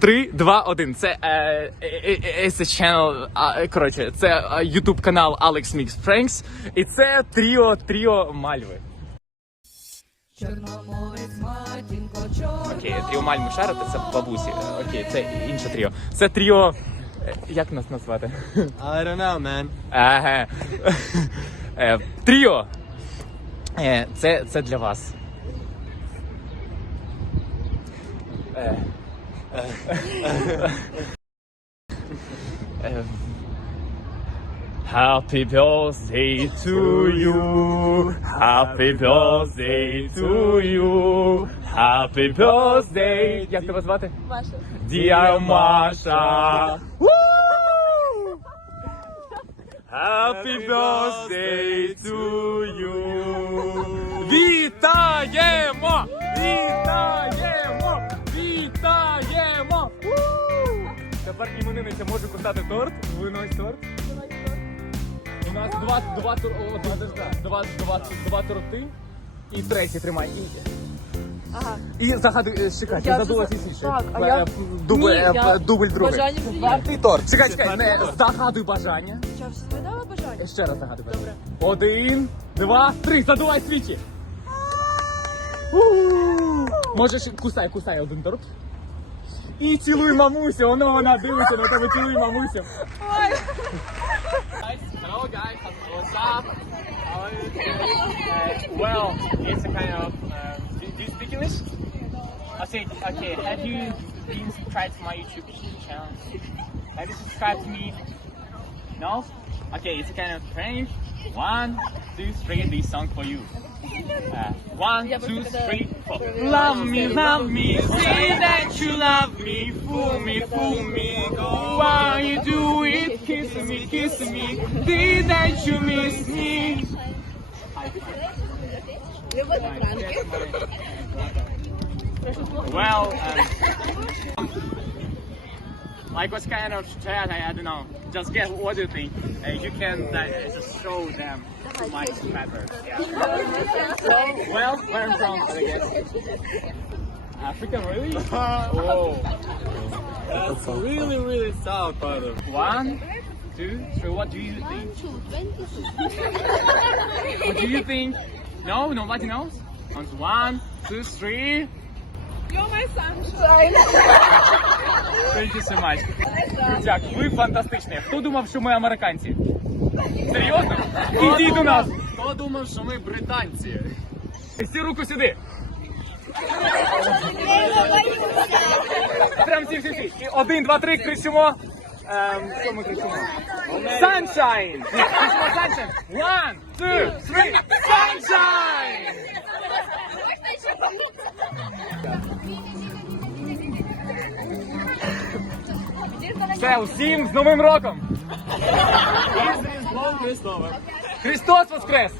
Три, два, один. Це е, е, е, е, це channel, а, коротше, це е, YouTube канал Alex Mix Pranks. І це тріо, тріо Мальви. Чорноморець, матінко, чорна. Окей, тріо Мальви шарите, це бабусі. Окей, це інше тріо. Це тріо. е, Як нас назвати? I don't know, man. Ага. Тріо. Це, це для вас. Е. Е. Happy birthday to you. Happy birthday to you. Happy birthday. Як тебе звати? Маша. Dear Маша. Happy birthday to you. Тепер іменинниця може кусати торт. Винось торт. У нас два, два, тур- о, два, два, два, торти. І третій тримай. І, Ага. і загадуй, е, чекай, ти Я задула вже- тисячі. так, а я- Дубль, Ні, е, я- дубль другий. Бажання вже є. Четвертий торт. Чекай, чекай, не, загадуй бажання. Я вже згадала бажання? Ще раз загадуй бажання. Добре. Один, два, три, задувай свічі. Можеш кусай, кусай один торт. І цілуй мамусю, воно вона дивиться на тебе, цілуй мамусю. Hello guys, what's up? How are you doing? Uh, well, it's a kind of. Uh, do, do you speak English? Okay, okay. Have you been subscribed to my YouTube channel? Have you subscribed to me? No? Okay, it's a kind of prank. One, two, three, this song for you. Uh, one, two, three, four. Love me, love me, say that you love me, fool me, fool me. Go on, you do it, kiss me, kiss me, say that you miss me. Well, um, like what's kind of chat, I, I don't know. Just guess what do you think? Uh, you can uh, just show them my subscribers. Yeah. Well, where I'm from, I guess. Africa, really? Whoa. That's really, really south, brother. One, two, three. What do you think? What do you think? No, nobody knows. One, two, three. You're my sunshine. Thank you so much. Крутяк, ви фантастичні. Хто думав, що ми американці? Серйозно? Ідіть до нас! Хто думав, що ми британці? Всі руку сюди. Прям всі, всі, всі. І один, два, три, кричимо. Ем, що ми кричимо? Sunshine! Кричимо sunshine. One, two, three, sunshine! Все, усім з Новим роком! Різдвом Христовим. Христос Воскрес!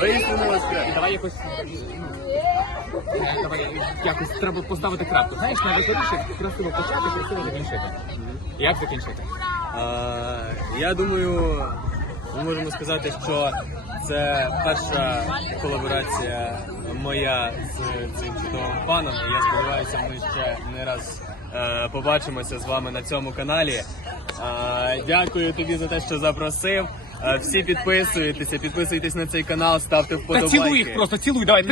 Воістину воскрес. Давай якось. Давай якось треба поставити крапку. Знаєш, найважливіше красиво почати, красиво закінчити. Як закінчити? Я думаю, ми можемо сказати, що це перша колаборація моя з цим чудовим паном. І я сподіваюся, ми ще не раз побачимося з вами на цьому каналі. Дякую тобі за те, що запросив. Е, Всі підписуйтеся, підписуйтесь на цей канал, ставте Та вподобайки. цілуй їх просто, цілуй, давай.